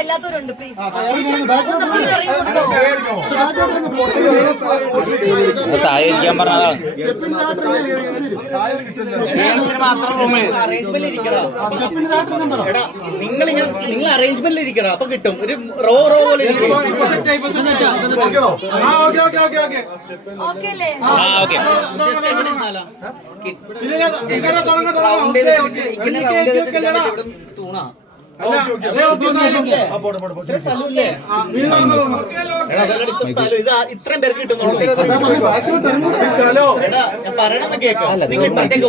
എല്ലാത്തവരുണ്ട് please. താഴെയിരിക്കാൻ പറഞ്ഞതാണ്. നിങ്ങൾ അറേഞ്ച്മെന്റിൽ ഇരിക്കണം, അപ്പൊ കിട്ടും. ഒരു റോ പോലെ ഇത്രയും പേർക്ക് കിട്ടുന്നുള്ളൂ. ഞാൻ പറയണമെന്ന് കേൾക്കാം. നിങ്ങൾ ഇപ്പഴത്തേക്ക്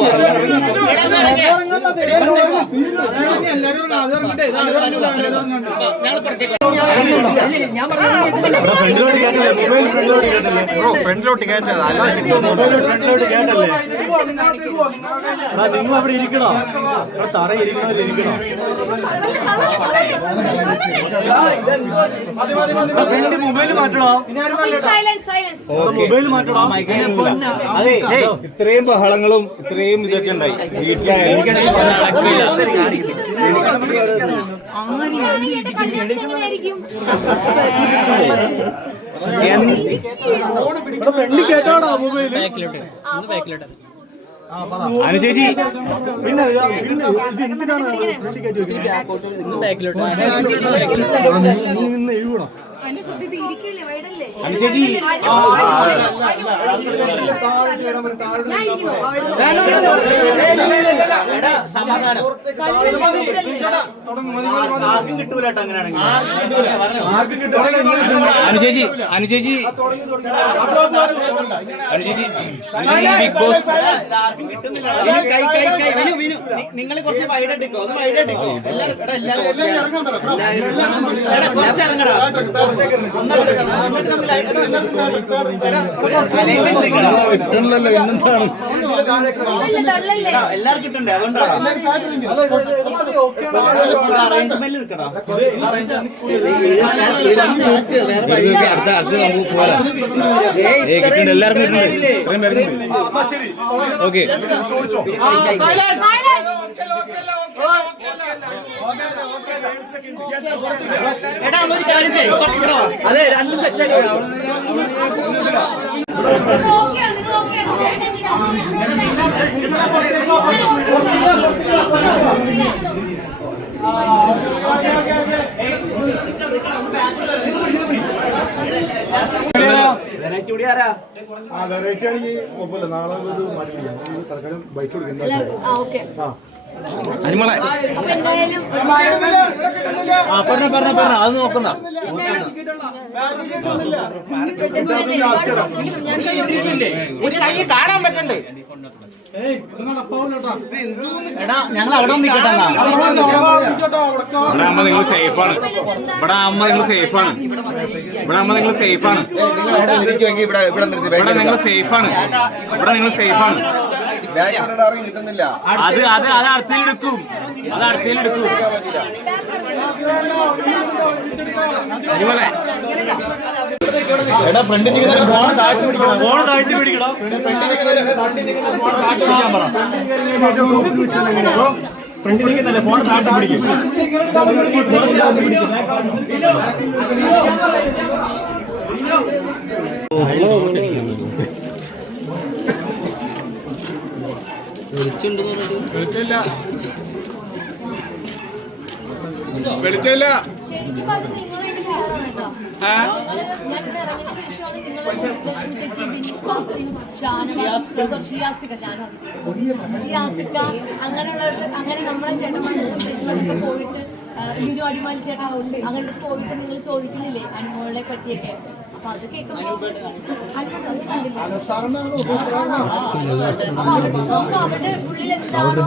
നിങ്ങൾ അവിടെ ഇരിക്കണോ? തറ ഇരിക്കണോ? മൊബൈൽ മാറ്റണോ? മൊബൈൽ മാറ്റണോ? ഇത്രയും ബഹളങ്ങളും ഇത്രയും ഇതൊക്കെ ഉണ്ടായി കേട്ടാണോ മൊബൈൽ? അനുചേച്ചി പിന്നെ എന്തിനാണ് നിന്ന് എഴുതണോ? അനുചേച്ചി കിട്ടൂലട്ടോ അങ്ങനെയാണെങ്കിൽ. അനുചേച്ചി ബിഗ് ബോസ് നിങ്ങൾ കുറച്ച് വൈകിട്ടോ കുറച്ചിറങ്ങടാ. ഇട്ടണല്ലോ പിന്നെന്താണ് എല്ലാവർക്കും കിട്ടണ്ടേ? അതുകൊണ്ടാണ് അറേഞ്ച്മെന്റിൽ നിൽക്കടാ. അടുത്ത നമുക്ക് പോരാ. എല്ലാവർക്കും ഓക്കെ. എടാ ഒരു കാര്യം ചെയ്യും. അതെ, രണ്ട് സെറ്റ് വെറൈറ്റി കൂടി ആരാ? വെറൈറ്റി ആണെങ്കിൽ കുഴപ്പമില്ല. നാളെ ഒരു മാറ്റി തൽക്കാലം ബൈക്ക് കൊടുക്കുന്നത്. അനിമളെ പറഞ്ഞ അത് നോക്കുന്ന ഒരു കൈ കാണാൻ പറ്റണ്ടേ? എടാ ഞങ്ങൾ അവിടെ നിൽക്കട്ടെ. ഇവിടെ ആകുമ്പോ നിങ്ങൾ സേഫാണ്. ഇവിടെ ആകുമ്പോ നിങ്ങൾ സേഫാണ്. ഇവിടെ ആകുമ്പോ നിങ്ങൾ സേഫാണ്. ഇവിടെ നിങ്ങൾ സേഫാണ്. ഇവിടെ നിങ്ങൾ സേഫാണ്. അത് അടുത്തേലെടുക്കും. അത് അടുത്തേലെടുക്കും. എടാ ഫ്രണ്ടിൽ ഫോൺ താഴ്ത്തി പിടിക്കണം. ഫോൺ താഴ്ത്തി പിടിക്കണം. ഫ്രണ്ടിൽ നിൽക്കുന്നല്ലേ ഫോൺ താഴ്ത്തി പിടിക്കും. വെളിച്ചമില്ല. അങ്ങനെ നമ്മളെ ചേട്ടന്മാരുടെ പോയിട്ട് ലുലു അടിമാലി ചേട്ടാ അങ്ങനെ പോയിട്ട് നിങ്ങൾ ചോദിക്കുന്നില്ലേ അനുമോളെ പറ്റിയൊക്കെ? അപ്പൊ അത് കേൾക്കുമ്പോ അവരുടെ ഉള്ളിൽ എന്താണോ